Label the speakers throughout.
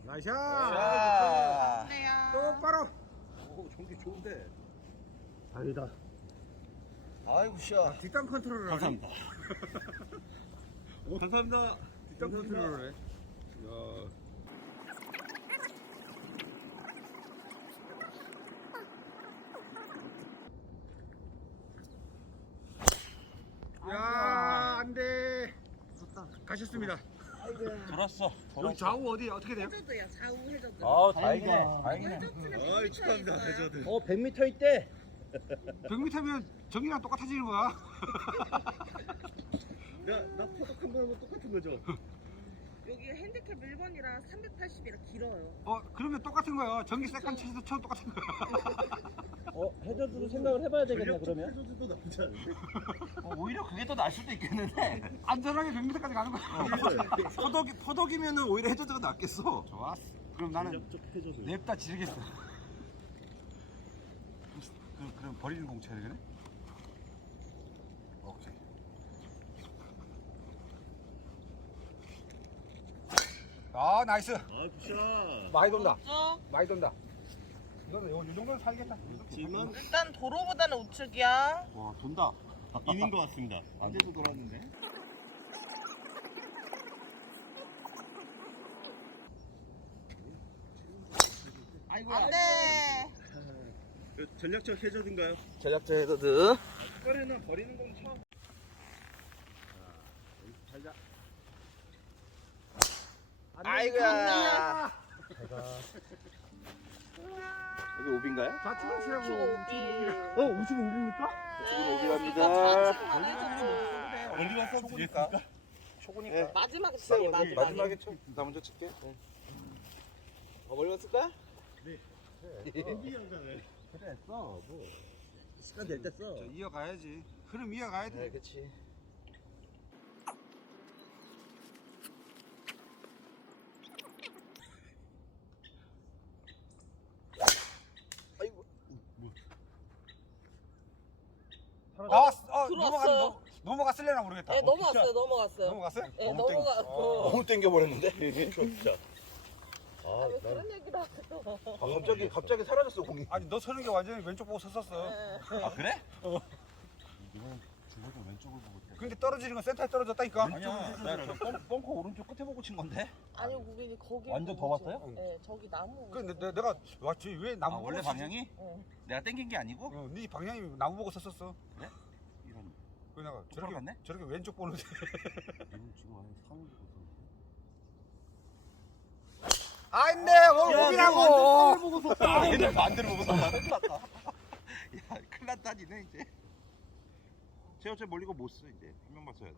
Speaker 1: 나이스.
Speaker 2: 자.
Speaker 1: 똑바로.
Speaker 3: 오, 전기 좋은데.
Speaker 1: 아니다.
Speaker 3: 아이고, 샤.
Speaker 1: 뒷땅 컨트롤을 하네.
Speaker 3: 감사합니다. 감사합니다.
Speaker 1: 뒷땅 컨트롤을 해. 야, 안 돼. 가셨습니다.
Speaker 3: 돌았어.
Speaker 1: 여기 좌우 어디 어떻게 돼요?
Speaker 2: 해저드야, 좌우 해저드.
Speaker 3: 아, 다행이네. 다행이네.
Speaker 2: 해저드는
Speaker 3: 아이, 축하합니다, 해저드.
Speaker 4: 100m 있대.
Speaker 1: 100m면 전기랑 똑같아지는 거야.
Speaker 3: 야, 나 포덕한 거하고 똑같은 거죠?
Speaker 2: 여기 핸디캡 1번이랑 380이라 길어요.
Speaker 1: 그러면 똑같은 거예요. 전기 세컨 쳐서 쳐 똑같은 거야.
Speaker 4: 해저드로 생각을 해봐야 되겠네 그러면.
Speaker 3: 해저드도 나쁘지 않은데.
Speaker 4: 오히려 그게 더 나을 수도 있겠는데.
Speaker 1: 안전하게 100m까지 가는 거야.
Speaker 4: 포덕이면은 오히려 해저드가 낫겠어.
Speaker 1: 좋았어. 그럼 나는
Speaker 3: 전략적 해저드.
Speaker 1: 냅다 지르겠어. 그럼 버리는 공차야 되네? 오케이. 아, 나이스.
Speaker 3: 아이, 굿샷.
Speaker 1: 많이 돈다.
Speaker 2: 어?
Speaker 1: 많이 돈다. 이거는 이 정도는 살겠다.
Speaker 3: 지만
Speaker 2: 일단 도로보다는 우측이야.
Speaker 1: 와, 돈다.
Speaker 3: 인인 것 같습니다. 어제도 돌았는데.
Speaker 2: 안 돼.
Speaker 3: 전략적 해저드인가요?
Speaker 4: 제작자 해저드.
Speaker 3: 꺼내나 버리는 건 처음.
Speaker 1: 잘자.
Speaker 4: 아이고야. 여기 오비인가요?
Speaker 1: 좌측은 치라고.
Speaker 2: 오비.
Speaker 1: 우측은 오비입니까?
Speaker 4: 지금 오비 갑니다.
Speaker 2: 좌측만 해줘도
Speaker 3: 어디가 써주니까?
Speaker 4: 초구니까.
Speaker 2: 마지막에 치세요, 마지막에.
Speaker 4: 마지막에 쳐. 나 먼저 칠게. 멀리 갔을까?
Speaker 3: 오비하잖아요.
Speaker 4: 그래 써. 뭐 시간 될 때 써.
Speaker 1: 이어가야지. 흐름 이어가야 돼.
Speaker 4: 네, 그렇지. 아이고.
Speaker 2: 들어왔어요.
Speaker 1: 넘어갔을래나 모르겠다.
Speaker 2: 네, 넘어갔어요, 넘어갔어요.
Speaker 1: 넘어갔어요?
Speaker 2: 네, 넘어갔고.
Speaker 4: 너무 땡겨버렸는데. 진짜.
Speaker 2: 아, 왜 그런 얘기를 하세요?
Speaker 4: 갑자기 사라졌어 공이.
Speaker 1: 아니, 너 서는 게 완전히 왼쪽 보고 섰었어.
Speaker 2: 네.
Speaker 3: 아, 그래?
Speaker 4: 이건 죽어도 왼쪽을 보고.
Speaker 1: 근데 떨어지는 건 센터에 떨어졌다니까.
Speaker 3: 아니야. 나저 벙커 오른쪽 끝에 보고 친 건데.
Speaker 2: 아니요, 고객님, 거기.
Speaker 3: 완전 더 봤어요?
Speaker 2: 네, 저기 나무.
Speaker 1: 근데 내가 왔지 왜 나무
Speaker 3: 아,
Speaker 1: 보고
Speaker 3: 원래
Speaker 1: 섰지?
Speaker 3: 방향이?
Speaker 2: 네.
Speaker 3: 내가 땡긴 게 아니고?
Speaker 1: 네 방향이 나무 보고 섰었어.
Speaker 3: 이런.
Speaker 1: 그 내가
Speaker 3: 똑바로 갔네?
Speaker 1: 저렇게 왼쪽 보는데.
Speaker 4: 이건 지금 아예 상을 보고.
Speaker 1: 아닌데 뭐 오비라고.
Speaker 3: 보고 섰다. 얘네 반대로 보고 섰다. 큰일 났다. 야, 큰일 났다, 니네 이제. 쟤 어차피 멀리고 못 써, 이제. 한 명만 써야 돼.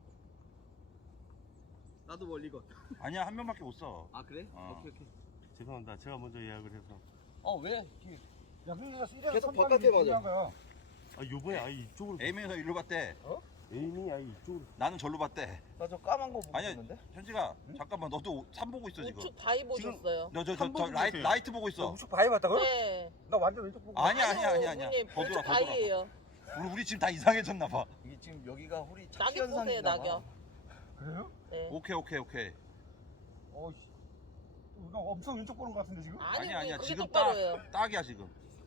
Speaker 4: 나도 멀리건.
Speaker 3: 아니야, 한 명밖에 못 써.
Speaker 4: 아 그래?
Speaker 3: 오케이.
Speaker 5: 죄송합니다. 제가 먼저 예약을 해서.
Speaker 4: 왜?
Speaker 1: 야 그래서
Speaker 4: 계속 바깥에 맞아.
Speaker 1: 거야.
Speaker 5: 아, 요번에 아예 이쪽으로.
Speaker 3: 에이밍에서 일로 봤대.
Speaker 5: 에임이 아예 이쪽으로.
Speaker 3: 나는 절로 봤대.
Speaker 4: 나 저 까만 거 보고
Speaker 3: 아니야,
Speaker 4: 있는데.
Speaker 3: 현지가 잠깐만, 너도 산 보고 있어 지금.
Speaker 2: 우측 바위 보셨어요?
Speaker 3: 너 저
Speaker 5: 한 보고 있어요.
Speaker 3: 라이트 보고 있어.
Speaker 1: 우측 바위 봤다고요?
Speaker 2: 네.
Speaker 1: 나 완전 왼쪽 보고.
Speaker 3: 아니야.
Speaker 2: 고객님,
Speaker 3: 더 돌아,
Speaker 2: 우측
Speaker 3: 더 돌아.
Speaker 2: 바위예요.
Speaker 3: 우리 지금 다 이상해졌나 봐.
Speaker 4: 이게 지금 여기가 홀이
Speaker 2: 낙엽 보세요, 낙엽.
Speaker 1: 그래요?
Speaker 2: 네.
Speaker 3: 오케이.
Speaker 1: 어이씨. 나 엄청 왼쪽 보는 것 같은데 지금?
Speaker 3: 아니야.
Speaker 2: 그게
Speaker 3: 지금
Speaker 2: 똑바로예요.
Speaker 3: 딱이야 지금.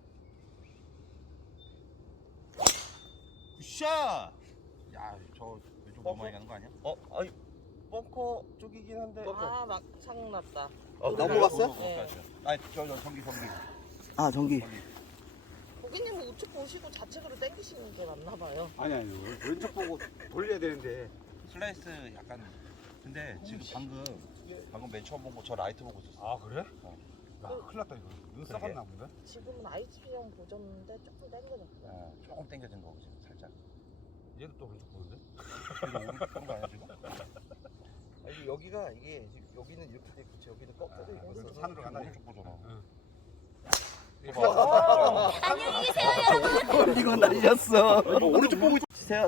Speaker 5: 굿샷!
Speaker 3: 야, 저 왼쪽 너무 많이 가는 거 아니야?
Speaker 4: 아니 벙커 쪽이긴 한데.
Speaker 2: 아, 막창 났다.
Speaker 4: 넘어갔어?
Speaker 2: 네.
Speaker 3: 아니, 저 전기.
Speaker 4: 아 전기.
Speaker 2: 고객님은 우측 보시고 좌측으로 당기시는 게 맞나 봐요.
Speaker 1: 아니 왼쪽 보고 돌려야 되는데.
Speaker 3: 슬라이스 약간. 근데 지금 방금 맨 처음 본 거 저 라이트 보고 있었어.
Speaker 1: 아 그래? 야 큰일 났다 이거. 눈 썩었나 본데?
Speaker 2: 지금은 IT형 보셨는데 조금 당겨졌어요.
Speaker 3: 조금 당겨진 거고 지금 살짝.
Speaker 1: 얘도 또 왼쪽 보는데?
Speaker 3: 이거 오른쪽 보는 거 아니야 지금?
Speaker 4: 아니 여기가 이게 지금 여기는 이렇게 돼 있고 여기는 꺾여져 있고.
Speaker 1: 왼쪽 산으로 간다.
Speaker 3: 오른쪽 보잖아.
Speaker 2: 안녕히 계세요, 여러분.
Speaker 4: 이건 날렸어.
Speaker 3: 오른쪽 보고 있어.
Speaker 4: 치세요.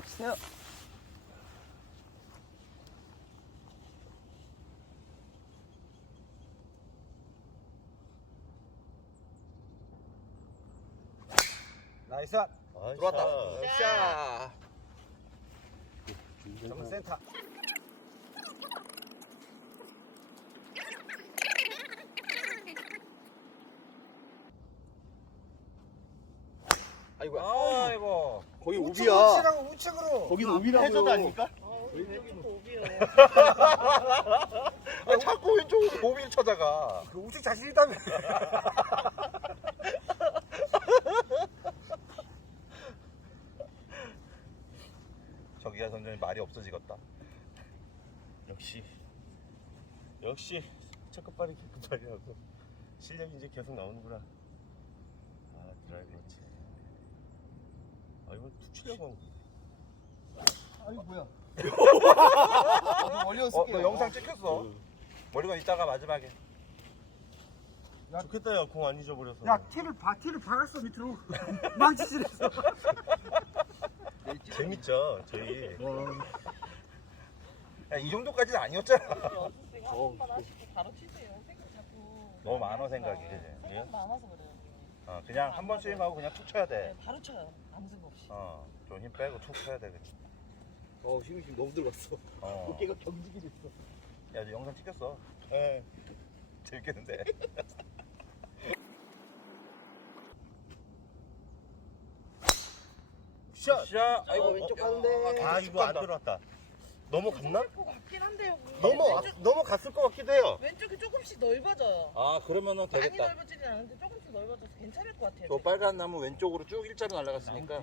Speaker 1: 나이스.
Speaker 4: 들어왔다. 샤.
Speaker 1: 정면 센터.
Speaker 4: 아이고.
Speaker 3: 아이고.
Speaker 4: 거기
Speaker 1: 우측으로
Speaker 4: 오비야.
Speaker 1: 치라고 우측으로.
Speaker 5: 거긴 오비라고요.
Speaker 3: 해저드 아닙니까?
Speaker 2: 우리 왼쪽 오비요.
Speaker 3: 아, 자꾸 왼쪽으로 모빌 찾아가.
Speaker 1: 그 우측 자신 있다며.
Speaker 3: 저기야 선생님 말이 없어지겠다.
Speaker 5: 역시 첫급발이 개급발이라고 실력이 이제 계속 나오는구나. 아 드라이브 그렇지. 아 이건 툭 치려고 한 거.
Speaker 1: 아니 뭐야.
Speaker 3: 너 영상 찍혔어. 머리가 이따가 마지막에.
Speaker 5: 좋겠다 야 공 안 잊어버려서.
Speaker 1: 야 티를 박았어 밑으로. 망치질했어.
Speaker 5: 재밌죠 저희.
Speaker 3: 야, 이 정도까지는 아니었잖아.
Speaker 2: 연습생 한번 하시고 바로 치세요. 생각 자꾸.
Speaker 3: 너무 많아 생각이. 그지?
Speaker 2: 생각 많아서 그래요.
Speaker 3: 그냥 한 번 스윙하고 그냥 툭 쳐야 돼.
Speaker 2: 네, 바로 쳐요. 아무 생각 없이.
Speaker 3: 좀 힘 빼고 툭 쳐야 돼. 그냥.
Speaker 4: 힘이 지금 너무 들어갔어. 어깨가 경직이 됐어.
Speaker 3: 야, 너 영상 찍혔어.
Speaker 5: 네.
Speaker 3: 재밌겠는데.
Speaker 5: 샷.
Speaker 3: 샷.
Speaker 4: 아이고, 왼쪽 가는데.
Speaker 5: 아 이거 안 들어왔다. 넘어갔나?
Speaker 2: 것 같긴 한데요. 왼쪽,
Speaker 5: 넘어갔을 것 같기도 해요.
Speaker 2: 왼쪽이 조금씩 넓어져요.
Speaker 3: 아, 그러면은
Speaker 2: 많이
Speaker 3: 되겠다.
Speaker 2: 넓어지진 않은데 조금씩 넓어져서 괜찮을 것 같아요.
Speaker 3: 저 빨간 나무 왼쪽으로 쭉 일자로 날아갔으니까.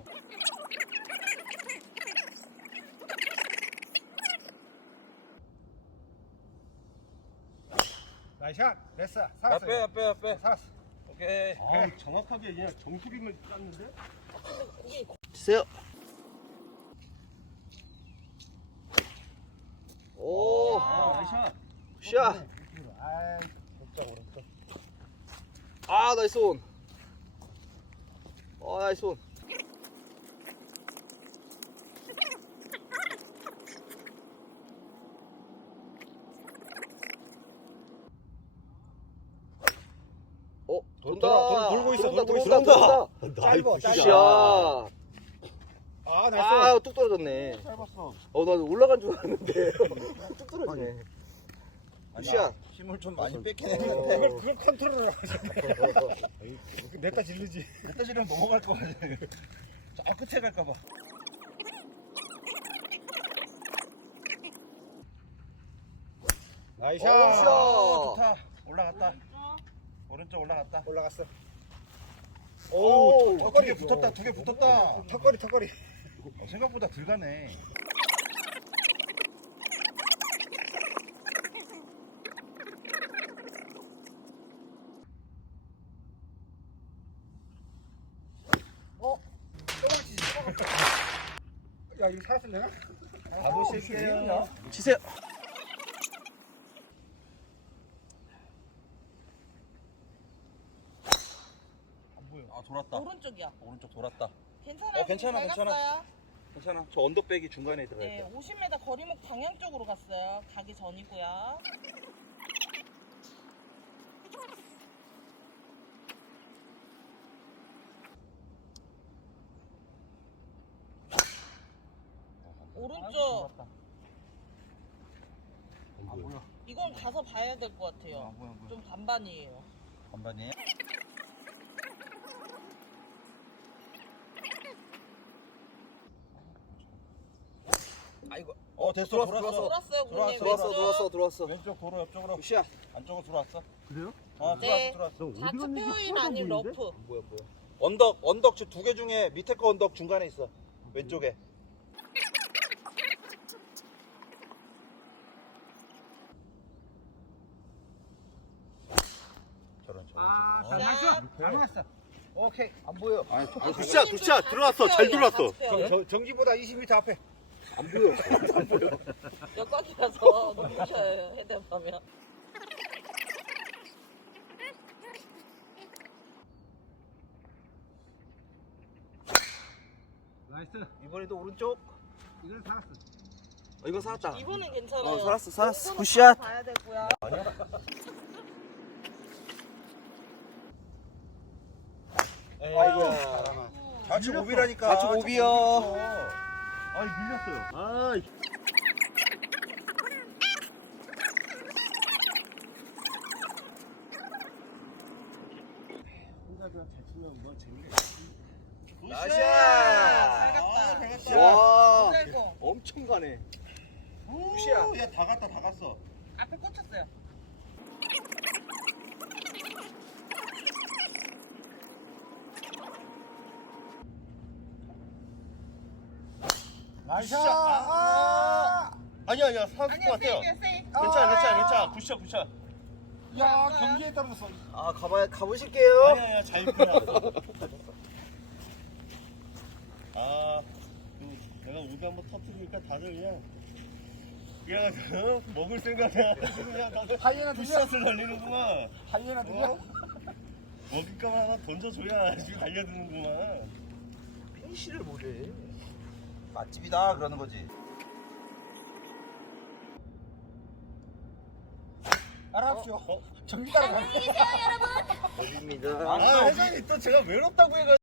Speaker 1: 나이샷 됐어. 살았어.
Speaker 3: 빼.
Speaker 1: 살았어.
Speaker 3: 오케이.
Speaker 5: 아 정확하게 그냥 정수림을 깠는데.
Speaker 4: 주세요. 오.
Speaker 5: 나이샷.
Speaker 4: 샷.
Speaker 1: 아이.
Speaker 4: 아 나이스 온. 나이스 온.
Speaker 1: 돌고 있어, 돌고 있어.
Speaker 4: 들어온다.
Speaker 1: 짧아,
Speaker 4: 샷.
Speaker 1: 아 나이스.
Speaker 4: 뚝 떨어졌네.
Speaker 1: 짧았어.
Speaker 4: 나 올라간 줄 알았는데 뚝 떨어지네. 샷.
Speaker 3: 힘을 좀 많이 뺏긴
Speaker 1: 그걸
Speaker 3: 했는데.
Speaker 1: 그걸 컨트롤을 하고 냈다 질르지.
Speaker 3: 냈다 지르면 넘어갈 거 같아. 저 끝에 갈까봐.
Speaker 1: 나이샷.
Speaker 4: 샷.
Speaker 3: 좋다. 올라갔다. 오른쪽 올라갔다.
Speaker 1: 올라갔어.
Speaker 3: 오, 두 개 붙었다. 두 개 붙었다.
Speaker 1: 턱걸이.
Speaker 3: 생각보다 덜 가네.
Speaker 1: 야 이거 살았어 내가?
Speaker 3: 가보실게요.
Speaker 4: 치세요.
Speaker 3: 돌았다.
Speaker 2: 오른쪽이야.
Speaker 3: 오른쪽 돌았다.
Speaker 2: 괜찮아요.
Speaker 3: 괜찮아,
Speaker 2: 잘
Speaker 3: 괜찮아.
Speaker 2: 갔어요.
Speaker 3: 괜찮아. 저 언덕백이 중간에 들어갈
Speaker 2: 네,
Speaker 3: 때.
Speaker 2: 50m 거리목 방향 쪽으로 갔어요. 가기 전이고요. 오른쪽.
Speaker 3: 아, 뭐야?
Speaker 2: 이건 가서 봐야 될 것 같아요.
Speaker 3: 뭐야.
Speaker 2: 좀 반반이에요.
Speaker 3: 반반이에요? 아이고. 됐어.
Speaker 2: 돌았어요, 군님.
Speaker 4: 들어왔어.
Speaker 3: 왼쪽 도로 옆쪽으로.
Speaker 4: 샷.
Speaker 3: 안쪽으로 들어왔어.
Speaker 5: 그래요?
Speaker 2: 네.
Speaker 3: 들어왔어.
Speaker 2: 좌측 페어인 아닌 러프.
Speaker 4: 뭐야.
Speaker 3: 언덕 두 개 중에 밑에 거 언덕 중간에 있어. 왼쪽에. 저런.
Speaker 1: 잘 맞았어. 잘 맞았어. 오케이.
Speaker 3: 안 보여.
Speaker 5: 굿샷 들어왔어. 잘 들어왔어.
Speaker 1: 전기보다 20m 앞에.
Speaker 4: 안 보여.
Speaker 2: 역광이라서 눈부셔요. 헤드하면.
Speaker 1: 나이스.
Speaker 3: 이번에도 오른쪽.
Speaker 1: 이건 살았어.
Speaker 4: 이거 살았다.
Speaker 2: 이번엔 괜찮아요.
Speaker 4: 살았어.
Speaker 2: 요거는
Speaker 4: 굿샷.
Speaker 2: 봐야 되고요.
Speaker 4: 아이고야.
Speaker 3: 좌측 오비라니까.
Speaker 4: 좌측 오비요.
Speaker 5: 아이 밀렸어요. 아이. 혼자 그냥 잘 치면 뭐 재미가 있지.
Speaker 4: 나이스!
Speaker 2: 잘 갔다.
Speaker 3: 잘 갔다.
Speaker 4: 와,
Speaker 2: 짧고
Speaker 4: 엄청 가네.
Speaker 3: 굿이야. 야다 갔다 다 갔어.
Speaker 2: 앞에 꽂혔어요.
Speaker 1: 나이스.
Speaker 5: 아니야 살았을 것
Speaker 2: 아니야
Speaker 5: 같아요.
Speaker 2: 세이브야 세이브.
Speaker 5: 괜찮아 굿샷.
Speaker 1: 야, 경기에 떨어졌어.
Speaker 4: 아, 가보실게요.
Speaker 5: 아니야 잘 있구나. 내가 우비 한번 터뜨리니까 다들 그냥 먹을 생각이야. 그냥 다들
Speaker 1: 하이에나 들려?
Speaker 5: 굿샷을 날리는구만.
Speaker 1: 하이에나 들려?
Speaker 5: 먹을 거만 하나 던져줘야 지금 달려드는구만.
Speaker 4: 피니시를 못해.
Speaker 3: 맛집이다 그러는 거지.
Speaker 1: 알았죠. 정기 따라가.
Speaker 4: 어딥니다.
Speaker 5: 회장님 또 제가 외롭다고 해가지고.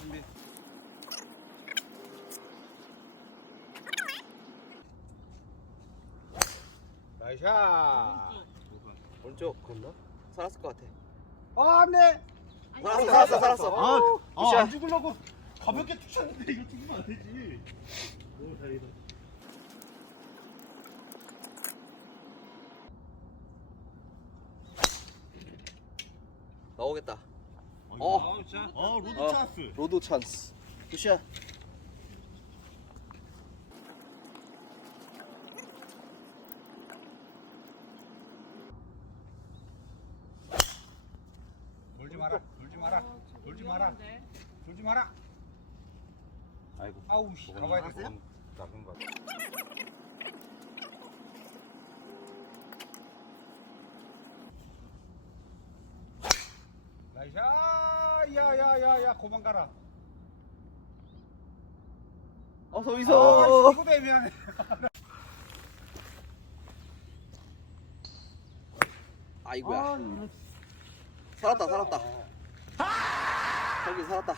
Speaker 1: 나이스.
Speaker 4: 오른쪽 건너? 살았을 것 같아.
Speaker 1: 안 돼.
Speaker 4: 살았어. 굿샷.
Speaker 5: 안 죽으려고 가볍게 툭 쳤는데 이거 죽으면 안 되지. 오 다행이다.
Speaker 4: 나오겠다.
Speaker 5: 로드 찬스.
Speaker 4: 로드 찬스. 굿샷.
Speaker 1: 돌지 마라. 돌지 마라. 돌지 마라. 돌지 마라.
Speaker 3: 아이고.
Speaker 1: 아우 씨. 가봐야 돼.
Speaker 3: 작은 거.
Speaker 1: 나이스. 야야야야 고만 가라.
Speaker 4: 어서
Speaker 1: 아,
Speaker 4: 오이소.
Speaker 1: 이거 애매하네.
Speaker 4: 아이고야. 살았다. 저기 살았다.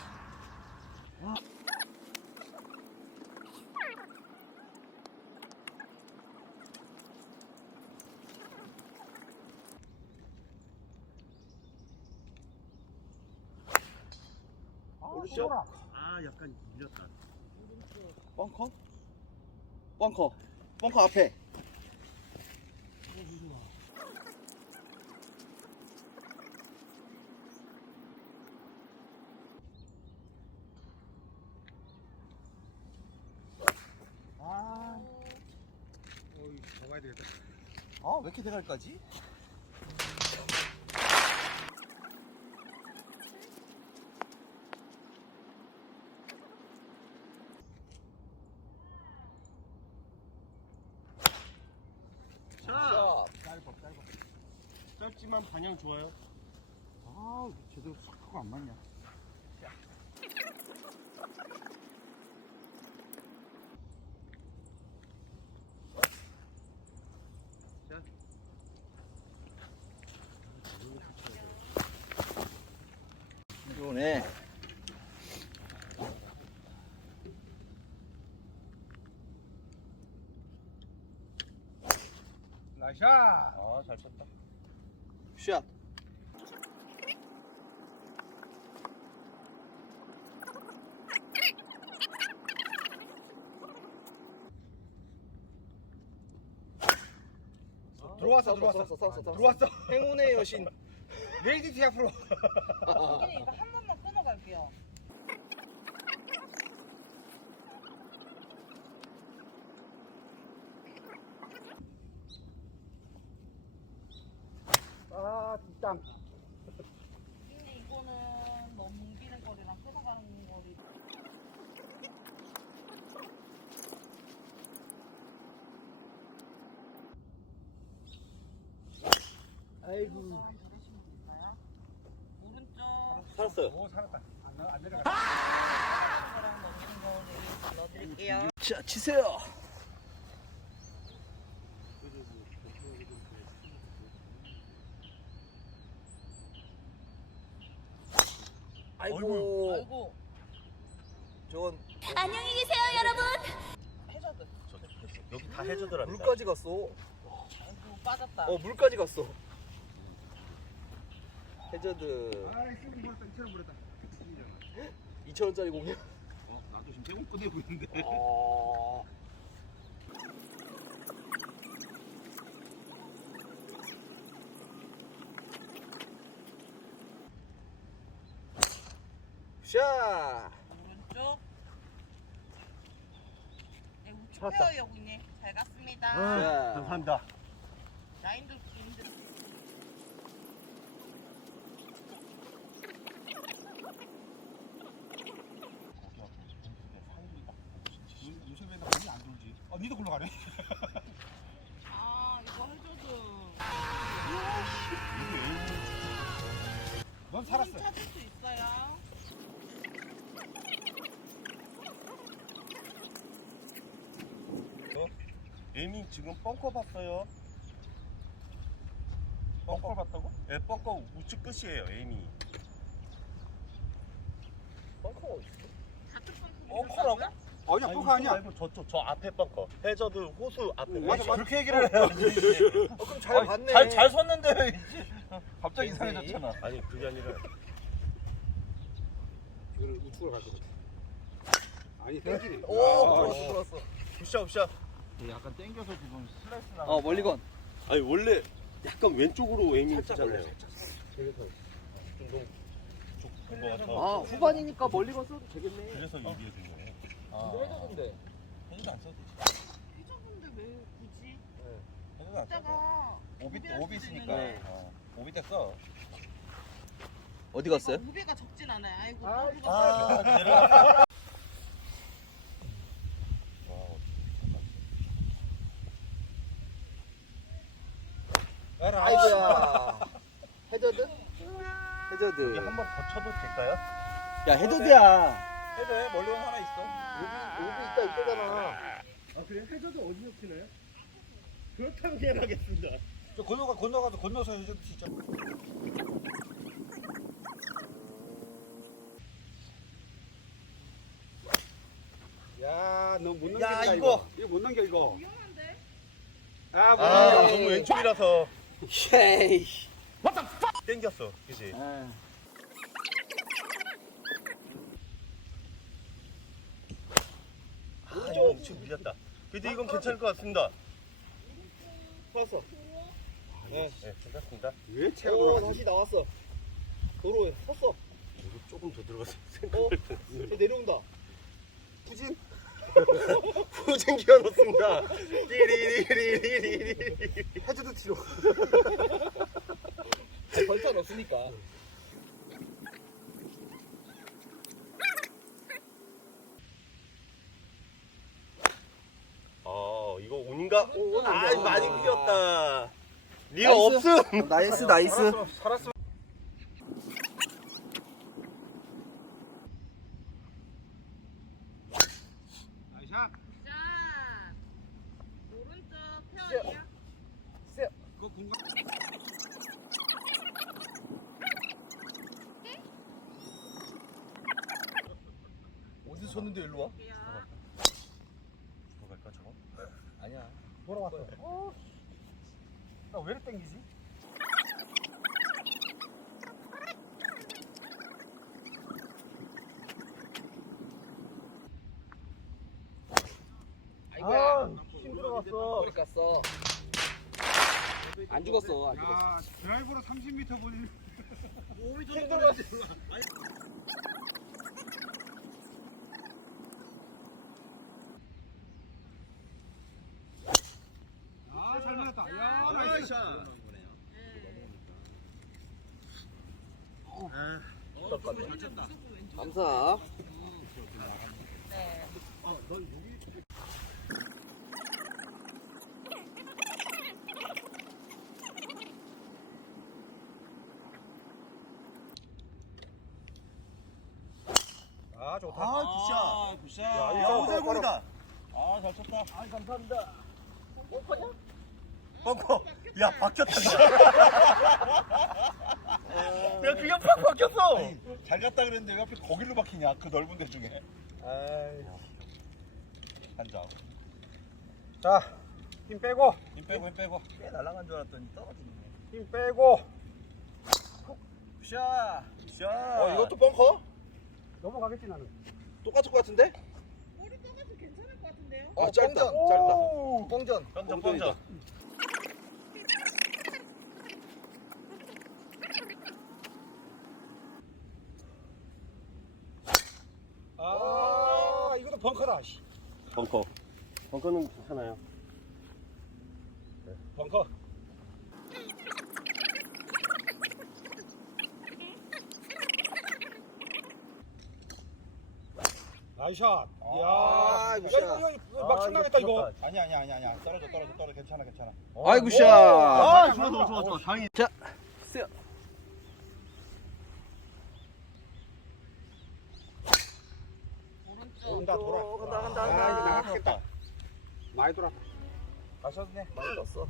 Speaker 4: 오른쪽.
Speaker 5: 약간 밀렸다.
Speaker 4: 벙커 앞에.
Speaker 1: 어이, 가봐야 되겠다.
Speaker 4: 아, 왜 이렇게 대갈까지?
Speaker 5: 짧지만 방향 좋아요.
Speaker 1: 아, 제대로 싹 하고 안 맞냐.
Speaker 4: 좋네.
Speaker 1: 나이스.
Speaker 5: 잘 쳤다.
Speaker 4: 샷.
Speaker 1: 들어왔어. 들어왔어.
Speaker 4: 행운의 여신.
Speaker 1: 레이디티 앞으로.
Speaker 2: 고객님 이거 한 번만 끊어갈게요.
Speaker 1: 아, 뒷땅.
Speaker 2: 근데 이거는 너무 뭉기는 거리랑 끊어가는 거리.
Speaker 4: 아이고.
Speaker 2: 부르시면 될까요? 오른쪽
Speaker 5: 살았어요.
Speaker 1: 오, 살았다. 안 내려가.
Speaker 2: 거랑 넘기는 거리 넣어드릴게요.
Speaker 4: 자, 치세요. 아이고.
Speaker 2: 아이고
Speaker 4: 저건
Speaker 6: 안녕히 계세요, 여러분.
Speaker 2: 해저드.
Speaker 5: 여기 다 해저드랍니다.
Speaker 4: 물까지 갔어.
Speaker 2: 아이고 빠졌다.
Speaker 4: 물까지 갔어. 해저드.
Speaker 1: 아, 쓰고 버렸다. 이처럼 버렸다.
Speaker 5: 2,000원짜리 공이야?
Speaker 3: 나도 지금 세번 꺼내고 있는데.
Speaker 4: 샤.
Speaker 2: 오른쪽. 네, 우측
Speaker 4: 찾았다.
Speaker 2: 페어 여기네. 잘 갔습니다.
Speaker 4: 샤.
Speaker 5: 감사합니다.
Speaker 2: 라인도 긴데.
Speaker 1: 요즘에는 많이 안 돌지. 니도 글로 가네.
Speaker 2: 아 이거 해줘도.
Speaker 1: 넌 살았어.
Speaker 2: 찾을 수 있어요.
Speaker 5: 에이밍 지금 벙커 봤어요.
Speaker 1: 벙커 봤다고?
Speaker 5: 예, 벙커 우측 끝이에요, 에이밍.
Speaker 4: 벙커 어디 있어?
Speaker 2: 좌측 펑크.
Speaker 1: 벙커라고? 아니야, 벙커 아니야.
Speaker 5: 말고 저쪽, 저 앞에 벙커. 해저드 호수 앞에.
Speaker 1: 맞아,
Speaker 5: 벙커.
Speaker 1: 그렇게 얘기를 해요.
Speaker 4: 그럼 잘 봤네.
Speaker 3: 잘 섰는데 갑자기 이상해졌잖아.
Speaker 5: 아니, 그게 아니라.
Speaker 1: 이거를 우측으로 갈 거거든. 아니, 땡기네.
Speaker 4: 오, 들어왔어.
Speaker 5: 굿샷, 굿샷.
Speaker 3: 약간 땡겨서 지금 슬라이스 나.
Speaker 4: 멀리건.
Speaker 5: 아니, 원래 약간 왼쪽으로 에이밍 쓰잖아요.
Speaker 4: 그래서
Speaker 5: 아,
Speaker 4: 후반이니까 멀리건 써도 되겠네.
Speaker 5: 그래서 얘기해 준 거예요.
Speaker 4: 근데 해줬는데.
Speaker 3: 해도 안 써도 되지.
Speaker 2: 해줬는데 왜 굳이?
Speaker 3: 해도 안 써도.
Speaker 2: 이따가
Speaker 3: 오비 있으니까.
Speaker 2: 네.
Speaker 3: 오비 때 써.
Speaker 4: 어디 갔어요?
Speaker 2: 무게가 적진 않아요. 아이고.
Speaker 5: 아,
Speaker 4: 아이고야. 해저드?
Speaker 5: 여기
Speaker 4: 해저드.
Speaker 5: 한번 더 쳐도 될까요?
Speaker 4: 야, 해저드야.
Speaker 3: 해도 멀리 하나 있어.
Speaker 4: 여기 있다, 이거잖아.
Speaker 5: 아, 그래? 해저드 어디서 치나요? 그렇다면 그냥 하겠습니다.
Speaker 1: 저 건너가서 건너서 해줄 수 있잖아. 야, 너 못 넘긴다,
Speaker 3: 야,
Speaker 1: 이거 못 넘겨, 이거.
Speaker 2: 위험한데?
Speaker 1: 아, 못
Speaker 5: 아,
Speaker 1: 넘겨.
Speaker 5: 너무 왼쪽이라서
Speaker 4: 쉐이.
Speaker 5: 땡겼어, 그지? 아, 좀 우측 밀렸다. 근데 이건 괜찮을 것 같습니다.
Speaker 4: 왔어.
Speaker 5: 네, 괜찮습니다.
Speaker 1: 왜 채워
Speaker 4: 오,
Speaker 1: 돌아가지?
Speaker 4: 다시 나왔어. 도로에 섰어.
Speaker 5: 여기 조금 더 들어가서 생각할 때.
Speaker 4: 저 내려온다.
Speaker 1: 부진?
Speaker 5: 후진 기어 넣습니다. 리리리리리리.
Speaker 1: 해저드 뒤로.
Speaker 4: 벌판 없으니까.
Speaker 5: 이거 온가? 아, 많이 밀렸다. 리어
Speaker 4: 나이스.
Speaker 5: 없음.
Speaker 4: 나이스, 나이스.
Speaker 1: 살았어. 나이샷.
Speaker 2: 자. 오른쪽 페어예요.
Speaker 1: 그 공간.
Speaker 4: 어디서 쳤는데 일로 와?
Speaker 5: 들어갈까 저거?
Speaker 4: 아니야.
Speaker 1: 돌아왔어. 나 왜 이렇게 땡기지?
Speaker 4: 아이고야.
Speaker 1: 힘 들어갔어.
Speaker 4: 머리 깠어. 안 죽었어, 안 죽었어.
Speaker 1: 야, 드라이버로 30m 보니.
Speaker 4: 5m 들어갔어.
Speaker 1: 아, 잘 맞았다. 야, 나이스.
Speaker 4: 감사.
Speaker 2: 네.
Speaker 1: 아, 좋다.
Speaker 3: 아, 굿샷.
Speaker 1: 야,
Speaker 5: 야, 오잘공이다.
Speaker 3: 아, 잘 쳤다.
Speaker 1: 아, 감사합니다.
Speaker 5: 벙커. 야, 바뀌었다. 야, 그냥 팍 바뀌었어.
Speaker 3: 잘 갔다 그랬는데 왜 하필 거길로 박히냐? 그 넓은 데 중에.
Speaker 5: 아이,
Speaker 3: 앉아.
Speaker 1: 자, 힘 빼고,
Speaker 3: 힘 빼고, 힘 빼고.
Speaker 5: 꽤 날아간 줄 알았더니 떨어지네.
Speaker 1: 힘 빼고.
Speaker 3: 굿샷.
Speaker 5: 샷.
Speaker 3: 이것도 벙커?
Speaker 1: 넘어가겠지 나는.
Speaker 4: 똑같을 것 같은데?
Speaker 2: 머리 떠가지고 괜찮을 것 같은데요?
Speaker 4: 아 짧다.
Speaker 1: 오.
Speaker 4: 뻥전.
Speaker 5: 뻥전.
Speaker 1: 아 이것도 벙커다. 씨.
Speaker 5: 벙커. 벙커는 괜찮아요.
Speaker 1: 벙커. 나이샷.
Speaker 4: 아,
Speaker 1: 야,
Speaker 4: 굿샷.
Speaker 1: 이거 막 끝나겠다 이거.
Speaker 3: 아니야. 떨어져. 괜찮아.
Speaker 4: 아이고 샷.
Speaker 5: 아, 좋아. 다행히.
Speaker 4: 자, 쓰여.
Speaker 2: 오른쪽.
Speaker 1: 온다 돌아.
Speaker 4: 간다.
Speaker 1: 아, 이거 나갔겠다. 많이 돌아.
Speaker 3: 가셨네.
Speaker 4: 많이 떴어.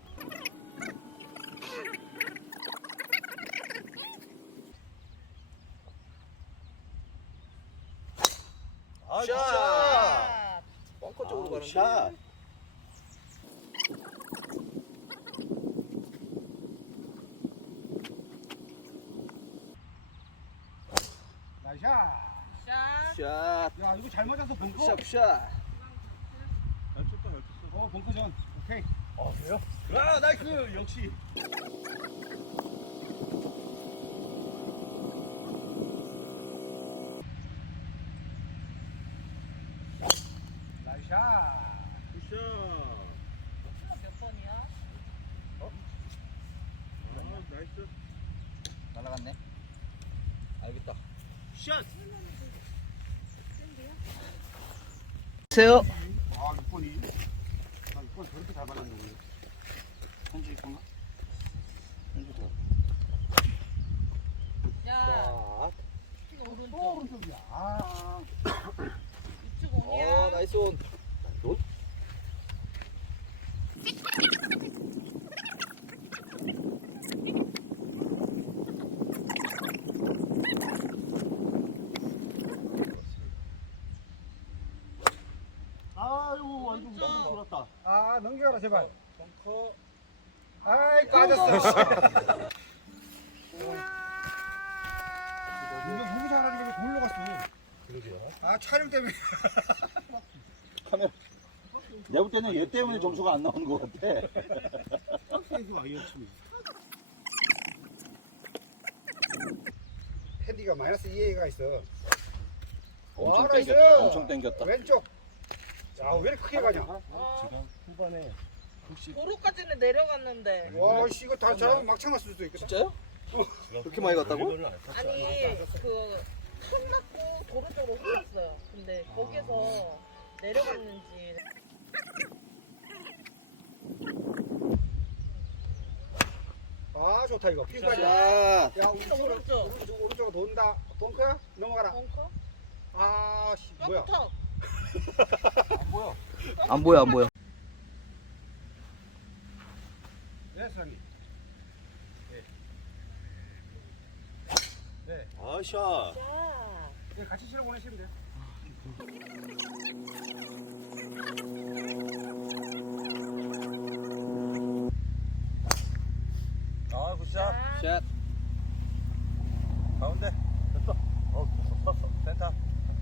Speaker 3: 아,
Speaker 4: 샷. 벙커 쪽으로 가는데.
Speaker 3: 샷.
Speaker 1: 나이샷.
Speaker 2: 샷.
Speaker 4: 샷.
Speaker 1: 야 이거 잘 맞아서 벙커.
Speaker 4: 샷.
Speaker 1: 벙커전. 오케이.
Speaker 5: 아, 나이스. 역시.
Speaker 1: 나이샷.
Speaker 5: 굿샷.
Speaker 2: 몇 번이야?
Speaker 5: 아, 나이스.
Speaker 3: 날아갔네.
Speaker 4: 알겠다.
Speaker 5: 샷.
Speaker 4: 세요.
Speaker 1: 아 6번이. 아 6번 저렇게 잘 맞았는데.
Speaker 3: 현지 건가?
Speaker 2: 야.
Speaker 4: 자.
Speaker 2: 오른쪽.
Speaker 1: 또 오른쪽이야. 아.
Speaker 2: 이쪽 오미야.
Speaker 4: 나이스 온.
Speaker 5: 아이고, 완전
Speaker 2: 오른쪽.
Speaker 5: 너무 돌았다.
Speaker 1: 아 넘겨라 제발.
Speaker 4: 벙커.
Speaker 1: 아이 빠졌어. 이거 무기 잘하는 게 돌로 갔어.
Speaker 5: 그러게요.
Speaker 1: 아 촬영 때문에.
Speaker 3: 카메라. 내가 볼 때는 얘 때문에 점수가 안 나오는 것 같아.
Speaker 5: 세이브 아이언 치고 있어.
Speaker 1: 헤디가 마이너스 2A가 있어.
Speaker 3: 엄청
Speaker 1: 나이스!
Speaker 3: 땡겼다. 엄청 땡겼다.
Speaker 1: 왼쪽. 야 왜 이렇게 크게 가냐?
Speaker 5: 지금 후반에
Speaker 2: 도로까지는 내려갔는데.
Speaker 1: 와 씨, 이거 다 잘하면 막창 났을 수도 있겠다.
Speaker 4: 진짜요? 그렇게 많이 갔다고?
Speaker 2: 아니 그 끝났고 도로 쪽으로 흘렀어요. 근데 거기서 내려갔는지.
Speaker 1: 아 좋다 이거 핀까지.
Speaker 4: 샷.
Speaker 1: 야
Speaker 2: 오른쪽.
Speaker 1: 오른쪽으로 돈다. 벙커야? 넘어가라.
Speaker 2: 벙커?
Speaker 1: 아씨 뭐야?
Speaker 2: 턱.
Speaker 4: 안 보여.
Speaker 1: 네 사장님.
Speaker 5: 아샷.
Speaker 2: 자.
Speaker 1: 네 같이 실어 보내시면 돼요.
Speaker 3: 아, 굿샷.
Speaker 4: 샷.
Speaker 3: 가운데. 됐어. 섰어. 센터.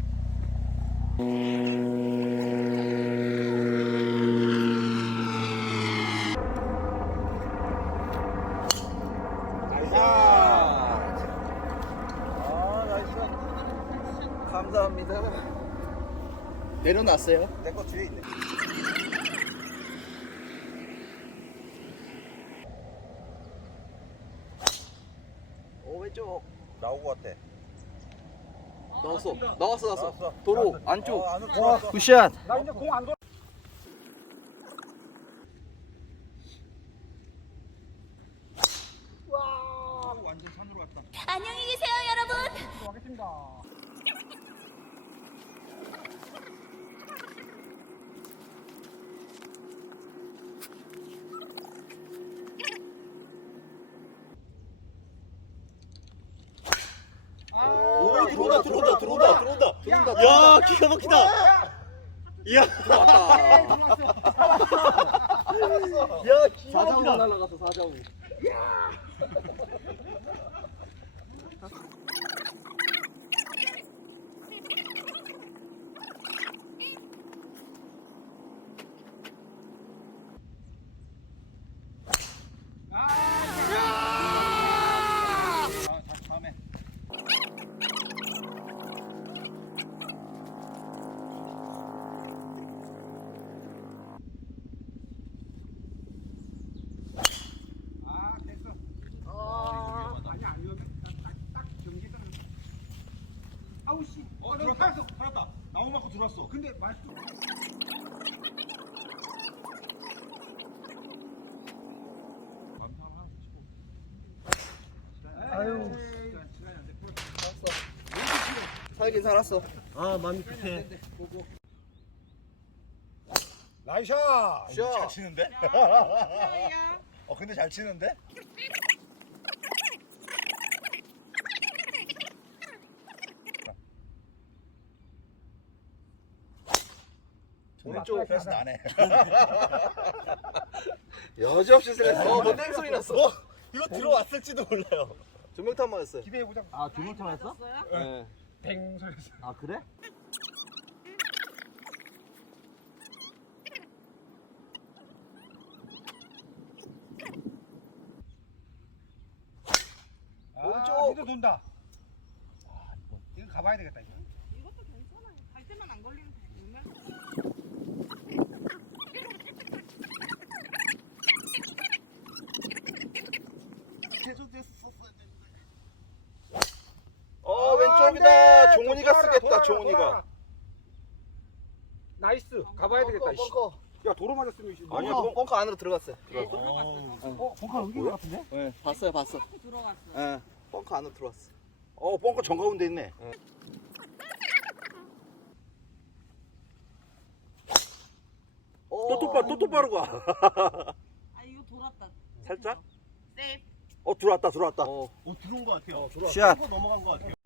Speaker 4: 감사합니다. 내려놨어요.
Speaker 3: 내 거 뒤에 있네.
Speaker 4: 왼쪽.
Speaker 3: 나오고 왔대.
Speaker 4: 나왔어.
Speaker 3: 나왔어.
Speaker 4: 도로 안쪽.
Speaker 3: 안으로 들어왔어.
Speaker 4: 굿샷.
Speaker 1: 나 이제 공 안 돌아.
Speaker 3: 완전 산으로 왔다.
Speaker 6: 안녕히 계세요, 여러분.
Speaker 1: 들어가겠습니다.
Speaker 5: 오, 들어온다. 야, 기가 막히다. 이야. 야, 기가
Speaker 4: 사자우
Speaker 5: 막히다.
Speaker 4: 날라갔어. 사자우.
Speaker 1: 아우 씨.
Speaker 3: 들어왔다. 살았다. 나무 맞고 들어왔어.
Speaker 1: 근데 말도.
Speaker 4: 아유. 살긴 살았어.
Speaker 5: 아 마음이 급해.
Speaker 3: 나이샷.
Speaker 4: 샷.
Speaker 3: 잘 치는데? 근데 잘 치는데?
Speaker 4: 오른쪽.
Speaker 3: 그래서 나네.
Speaker 4: 여지없이 세렸어. 뭐 땡소리 났어.
Speaker 5: 이거 들어왔을지도 몰라요.
Speaker 4: 조명탄 맞았어요.
Speaker 1: 기대해보자.
Speaker 5: 아 조명탄 했어?
Speaker 4: 네.
Speaker 1: 뱅 소리였어.
Speaker 5: 아 그래?
Speaker 4: 오른쪽.
Speaker 1: 니도 돈다. 이거 가봐야 되겠다 이거.
Speaker 2: 이것도 괜찮아요. 갈 때만 안 걸리면 돼.
Speaker 4: 왼쪽이다. 종훈이가 쓰겠다. 종훈이가.
Speaker 1: 나이스. 가봐야 되겠다. 씨.
Speaker 4: 벙커.
Speaker 1: 야 도로 맞았으면 씨.
Speaker 4: 아니야, 벙커 안으로 들어갔어요.
Speaker 1: 벙커 여기 것 같은데?
Speaker 4: 네, 봤어요.
Speaker 2: 들어갔어.
Speaker 4: 네, 벙커 안으로 들어왔어.
Speaker 3: 뻥커 정가운데 있네. 또 똑바로 가.
Speaker 2: 아 이거 돌았다.
Speaker 3: 살짝?
Speaker 2: 세이프.
Speaker 3: 들어왔다.
Speaker 5: 들어온 것 같아요.
Speaker 3: 샷.
Speaker 5: 넘어간 것 같아요.